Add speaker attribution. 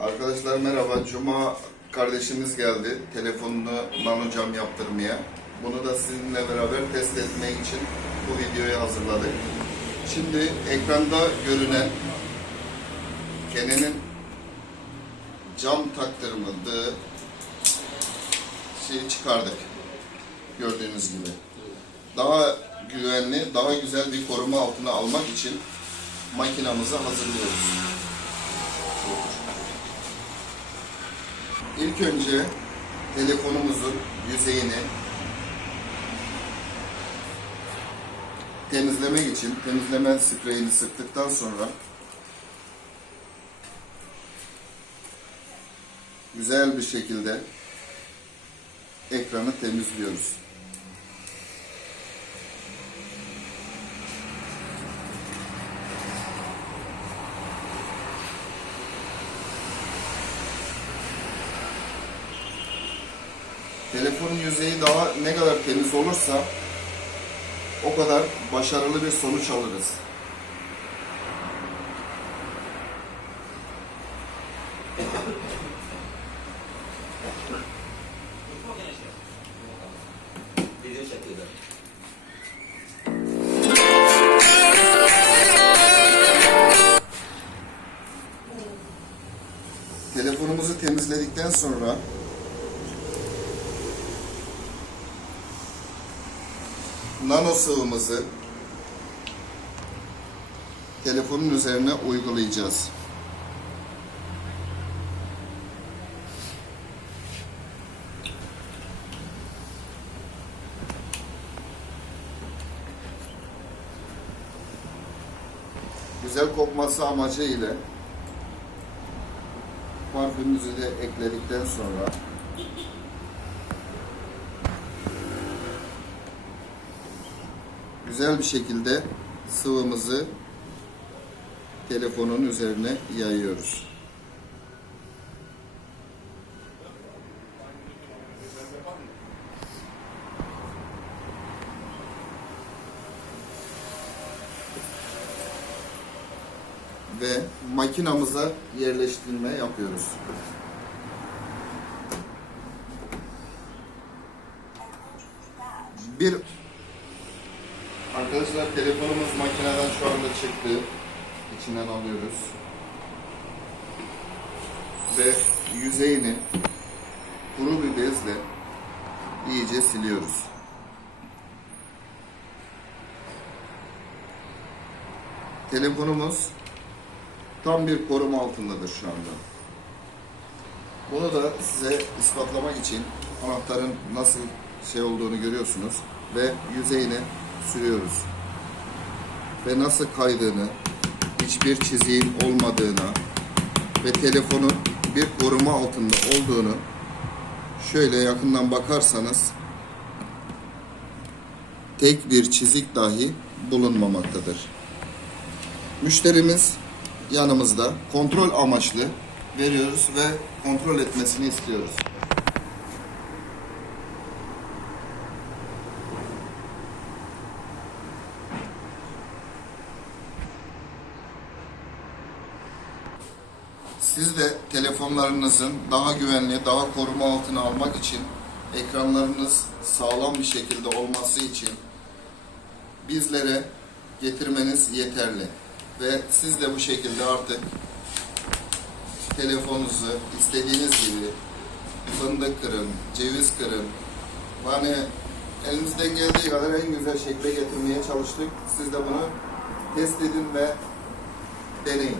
Speaker 1: Arkadaşlar merhaba. Cuma kardeşimiz geldi. Telefonunu nano cam yaptırmaya. Bunu da sizinle beraber test etmek için bu videoyu hazırladık. Şimdi ekranda görünen Kenan'ın cam taktırmadığı şeyi çıkardık. Gördüğünüz gibi. Daha güvenli, daha güzel bir koruma altına almak için makinamızı hazırlıyoruz. İlk önce telefonumuzun yüzeyini temizlemek için temizleme spreyini sıktıktan sonra güzel bir şekilde ekranı temizliyoruz. Telefonun yüzeyi daha ne kadar temiz olursa o kadar başarılı bir sonuç alırız. Telefonumuzu temizledikten sonra nano sıvımızı telefonun üzerine uygulayacağız. Güzel kokması amacı ile parfümümüzü de ekledikten sonra güzel bir şekilde sıvımızı telefonun üzerine yayıyoruz. Ve makinamıza yerleştirme yapıyoruz. Bir Arkadaşlar telefonumuz makineden şu anda çıktı. İçinden alıyoruz. Ve yüzeyini kuru bir bezle iyice siliyoruz. Telefonumuz tam bir koruma altındadır şu anda. Bunu da size ispatlamak için anahtarın nasıl şey olduğunu görüyorsunuz ve yüzeyine sürüyoruz. Ve nasıl kaydığını, hiçbir çiziğin olmadığına ve telefonun bir koruma altında olduğunu şöyle yakından bakarsanız tek bir çizik dahi bulunmamaktadır. Müşterimiz yanımızda kontrol amaçlı veriyoruz ve kontrol etmesini istiyoruz. Siz de telefonlarınızın daha güvenli, daha koruma altına almak için ekranlarınız sağlam bir şekilde olması için bizlere getirmeniz yeterli. Ve siz de bu şekilde artık telefonunuzu istediğiniz gibi fındık kırın, ceviz kırın. Yani elimizden geldiği kadar en güzel şekilde getirmeye çalıştık. Siz de bunu test edin ve deneyin.